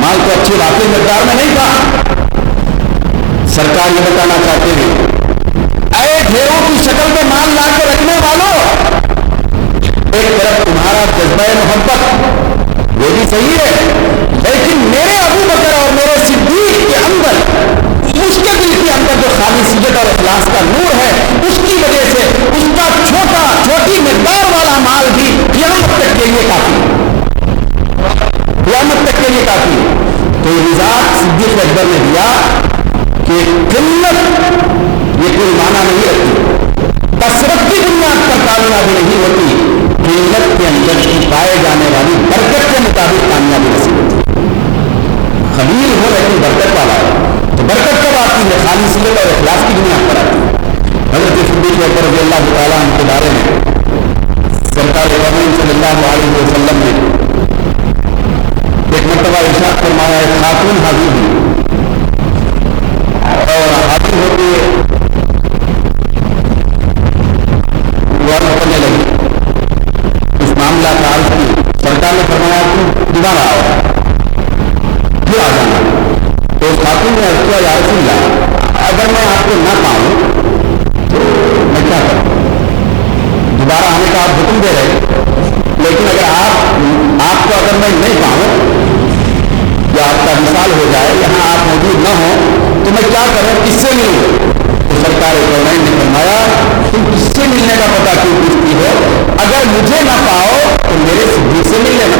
مال تو اچھی واقعی مقدار میں نہیں تھا. سرکار یہ بتانا چاہتے ہیں اے ڈھیروں کی شکل میں مال لا کے رکھنے والوں، ایک طرف تمہارا جذبہ محبت وہ بھی صحیح ہے، لیکن میرے ابو بکر اور میرے صدیق کے اندر، اس کے دل کے اندر جو خالصیت اور اخلاص کا نور ہے، اس کی وجہ سے اس کا چھوٹی مقدار والا مال بھی قیامت تک کے لیے کافی ہے، قیامت تک کے لیے کافی ہے. تو مزاج صدیق اکبر نے دیا کہ قلت یہ کوئی معنی نہیں رکھتی، کثرت کی بنیاد پر کامیابی نہیں ہوتی، قلت کے اندر پائے جانے والی برکت کے مطابق کامیابی نصیب ہوتی ہے. خلیل ہو لیکن برکت والا ہے تو برکت کب آتی ہے؟ خالصیت اور اخلاص کی بنیاد پر آتی ہے. حضرت صدیق اکبر رضی اللہ تعالیٰ عنہ کے بارے میں سرکار کریم صلی اللہ علیہ وسلم نے ایک مرتبہ ارشاد فرمایا، ایک خاتون حاضر ہوئی اور حاضر ہو کے غور کرنے لگی، اس معاملہ کا عرض کی. سرکار نے فرمایا تم دوبارہ آؤ، پھر آ جانا. تو اس خاتون نے عرض کیا یا رسول اللہ اگر میں آپ کو نہ پاؤں تو میں کیا کروں؟ دوبارہ آنے کا آپ حکم دے رہے، لیکن اگر آپ کو اگر میں نہیں پاؤں یا آپ کا مثال ہو جائے، یہاں آپ موجود نہ ہوں تو میں کیا کروں، کس سے ملوں؟ تو سرکار کونین نے فرمایا تم کس سے ملنے کا پتہ کیوں پوچھتی ہو؟ اگر مجھے نہ پاؤ تو میرے صدیق سے مل لینا،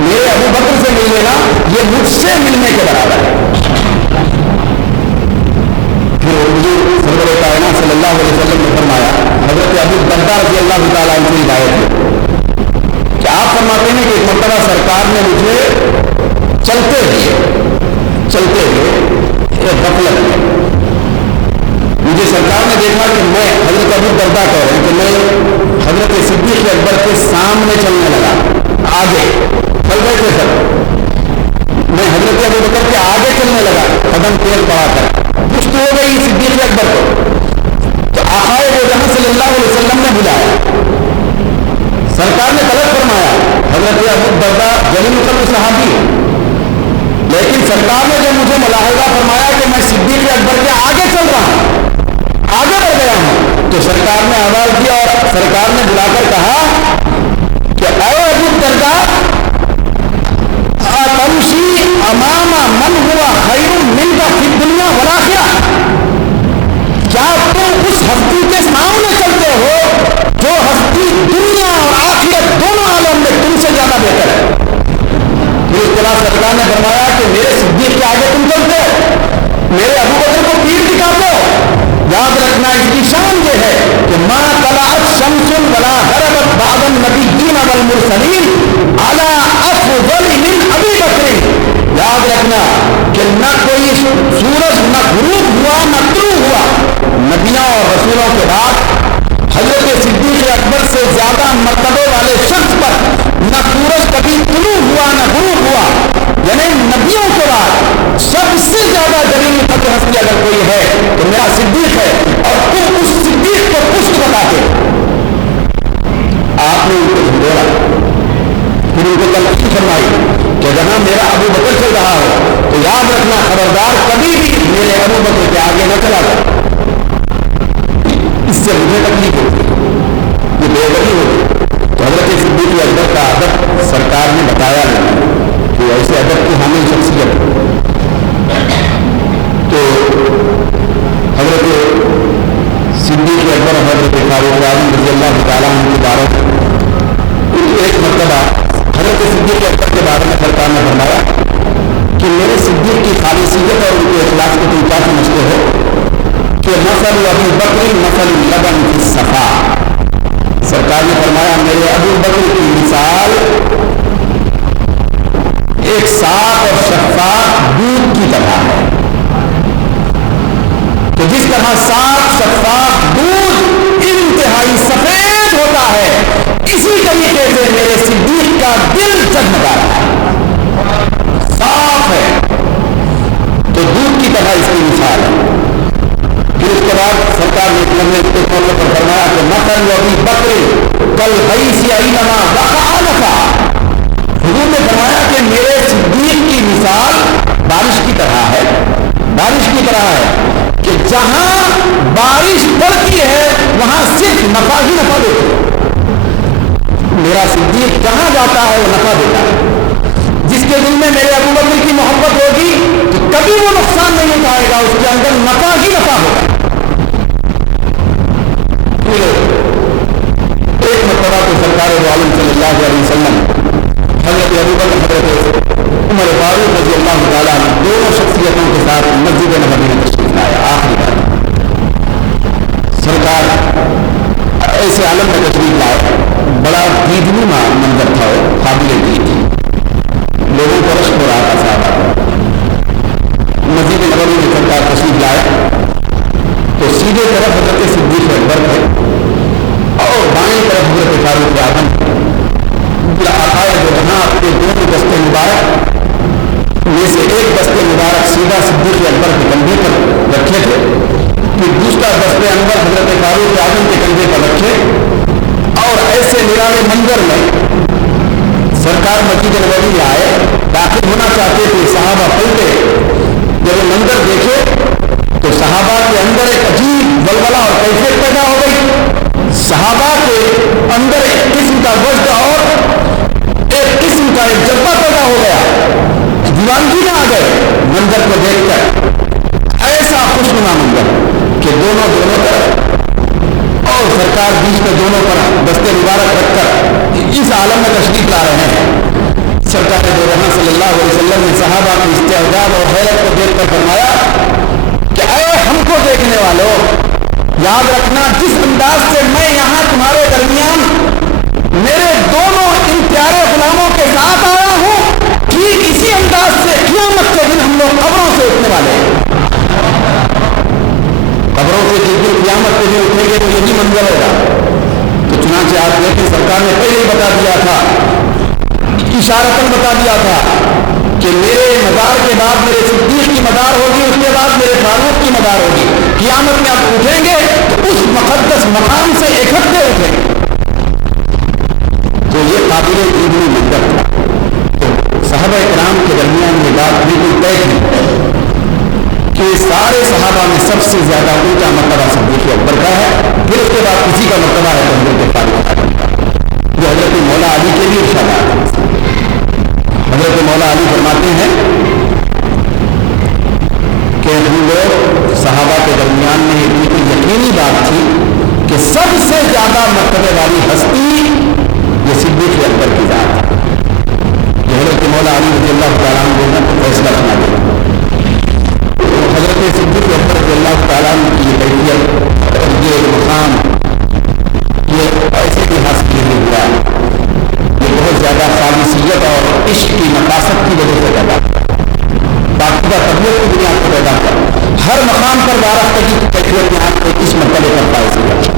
میرے ابو بکر سے مل لینا، یہ مجھ سے ملنے کے برابر ہے. پھر حضور سرور کائنات صلی اللہ علیہ وسلم نے فرمایا، حضرت ابو الدرداء رضی اللہ تعالیٰ عنہ کی روایت ہے کہ آپ فرماتے ہیں کہ ایک مرتبہ سرکار نے مجھے چلتے ہوئے ایک غفلت میں مجھے سرکار نے دیکھا کہ میں حضرت ابو الدرداء کہہ رہے ہیں کہ میں حضرت صدیق اکبر کے سامنے چلنے لگا، آگے چل رہے تھے سر، میں حضرت ابو بکر کے آگے چلنے لگا، قدم تیز بڑھا کر پشت ہو گئی صدیق اکبر کو. تو آقائے وہ جہاں صلی اللہ علیہ وسلم نے بلایا، سرکار نے طلب فرمایا، حضرت ابو الدرداء جلیل القدر صحابی ہے، لیکن سرکار نے جب مجھے ملاحظہ فرمایا کہ میں صدیق اکبر کے آگے چل رہا ہوں، آگے بڑھ گیا ہوں، تو سرکار نے آواز دی اور سرکار نے بلا کر کہا کہ اے ابو الدرداء تمشی امام من ہوا خیر منک فی الدنیا والآخرہ، کیا تم اس ہستی کے سامنے چلتے ہو جو ہستی دنیا اور آخرت دونوں عالم میں تم سے زیادہ بہتر ہے؟ پھر اس طرح سرکار نے فرمایا کہ میرے صدیق کے آگے تم چلتے ہو، میرے ابو بکر کو پیر دکھاتے ہو. یاد رکھنا اس کی شان یہ ہے کہ ما طلعت شمس ولا غربت بعد النبیین والمرسلین علی افضل من ابی بکر. یاد رکھنا کہ نہ کوئی سورج نہ غروب ہوا نہ طلوع ہوا نبیوں اور رسولوں کے بعد حضرت صدیق اکبر سے زیادہ مرتبے والے شخص پر نہ سورج کبھی طلوع ہوا نہ غروب ہوا. یعنی نبیوں کے بعد سب سے زیادہ جلیل القدر ہستی اگر کوئی ہے تو میرا صدیق ہے، اور تم اس صدیق کو پشت بتاتے. آپ نے ان کو جھنڈوڑا، پھر ان کو تلقین فرمائی کہ جہاں میرا ابو بکر چل رہا ہو تو یاد رکھنا خبردار کبھی بھی میرے ابو بکر کے آگے نہ چلا جائے، اس سے مجھے تکلیف ہوتی، یہ بے ادبی ہوتی. تو حضرت صدیق اکبر کا ادب سرکار نے بتایا نہیں کہ ایسے ادب کی حامل شخصیت. تو حضرت صدیق اکبر حضرت فاروق اعظم رضی اللہ تعالیٰ عنہ کے بارے ایک مرتبہ حضرت صدیق اکبر کے بارے میں سرکار نے فرمایا کہ میرے صدیق کی خالصیت اور ان کے اخلاص کو تم کیا سمجھتے ہو کہ مثل ابو بکر مثل لبن فی الصفا. سرکار نے فرمایا میرے ابو بکر کی مثال ایک صاف اور شفاف دودھ کی طرح ہے. تو جس طرح صاف شفاف دودھ انتہائی سفید ہوتا ہے، اسی طریقے سے میرے صدیق کا دل جگمگا رہا ہے، صاف ہے تو دودھ کی طرح اس کی مثال ہے. پھر اس کے بعد سرکار نے ایک لمحے کے موقع پر فرمایا کہ مثل ابی بکر کل غیث اینما وقع نفع. حضور نے فرمایا کہ مثال بارش کی طرح ہے، بارش کی طرح ہے کہ جہاں بارش پڑتی ہے وہاں صرف نفع ہی نفع دیتے ہیں۔ میرا صدیق جہاں جاتا ہے وہ نفع دیتا ہے۔ جس کے دل میں میرے ابو بکر کی محبت ہوگی تو کبھی وہ نقصان نہیں اٹھائے گا، اس کے اندر نفع ہی نفع ہوگا۔ ایک مرتبہ تو سرکار دو عالم صلی اللہ علیہ وسلم حضرت ابو بکر حضرت عمر فاروق رضی اللہ تعالیٰ عنہ دونوں شخصیتوں کے ساتھ مسجد نبوی میں تشریف لایا۔ آخری بار سرکار ایسے عالم میں تشریف لائے، بڑا دیدنی منظر تھا، وہ قابل دید تھی، لوگوں کو رشک ہو رہا تھا صاحب۔ مسجد نبوی میں سرکار تشریف لائے تو سیدھے طرف حضرت صدیق اکبر تھے اور بائیں طرف حضرت فاروق اعظم آقائے جو وہاں اپنے دونوں دستے مبارک میں سے ایک دستے مبارک سیدھا صدیق اکبر کے کندھے پر رکھے تھے، پھر دوسرا دستے انور حضرت فاروق اعظم کے کندھے پر رکھے، اور ایسے نرالے منظر میں سرکار مسجد نبوی میں آئے، داخل ہونا چاہتے تھے، صحابہ پلٹے، جب وہ منظر دیکھے تو صحابہ کے اندر ایک عجیب ولولہ اور کیفیت پیدا ہو گئی۔ صحابہ کے اندر ایک قسم کا وجد اور ایک قسم کا ایک جذبہ پیدا ہو گیا، دیوانگی میں آ گئے منظر کو دیکھ کر، ایسا خوشنما منظر کہ دونوں طرف اور سرکار بیچ میں دونوں پر دستے مبارک رکھ کر اس عالم میں تشریف لا رہے ہیں۔ سرکار دو جہاں صلی اللہ علیہ وسلم نے صحابہ کی استعداد اور حیرت کو دیکھ کر فرمایا کہ اے ہم کو دیکھنے والوں، یاد رکھنا جس انداز سے میں یہاں تمہارے درمیان میرے دونوں ان پیارے غلاموں کے ساتھ آیا ہوں، ٹھیک اسی انداز سے قیامت کے دن ہم لوگ قبروں سے اٹھنے والے ہیں۔ قبروں سے جس دن قیامت کے دن اٹھیں گے تو یہی منظر ہوگا۔ تو چنانچہ آپ دیکھیں سرکار نے پہلے ہی بتا دیا تھا، اشارتاً بتا دیا تھا کہ میرے مدار کے بعد میرے صدیق کی مدار ہوگی، اس کے بعد میرے فاروق کی مدار ہوگی۔ قیامت میں آپ اٹھیں گے تو اس مقدس مقام سے اکٹھے اٹھیں گے۔ تو یہ قابل علمی منظر تھا۔ تو صحابہ کرام کے درمیان یہ بات بالکل طے تھی کہ سارے صحابہ میں سب سے زیادہ اونچا مرتبہ صدیق اکبر کا ہے، پھر اس کے بعد کسی کا مرتبہ ہے تو حضرت فاروق جو حضرت مولا علی کے لیے ارشاد ہے۔ حضرت مولا علی فرماتے ہیں کہ ہم لوگ صحابہ کے درمیان میں ایک بالکل یقینی بات تھی کہ سب سے زیادہ مرتبے والی ہستی یہ صدیق اکبر کی ذات ہے۔ جو حضرت مولا علی رضی اللہ تعالیٰ عنہ نے فیصلہ سنا دیا، حضرت صدیق اکبر رضی اللہ تعالیٰ عنہ کی یہ کیفیت اور یہ مقام یہ ایسے بھی حاصل نہیں ہوا، یہ بہت زیادہ خالصیت اور عشق کی نفاست کی وجہ سے پیدا باقاعدہ طبیعت کی بنیاد پر پیدا کر ہر مقام پر وارفتگی کی کیفیت یہاں کو اس مرتبے پر پائی سی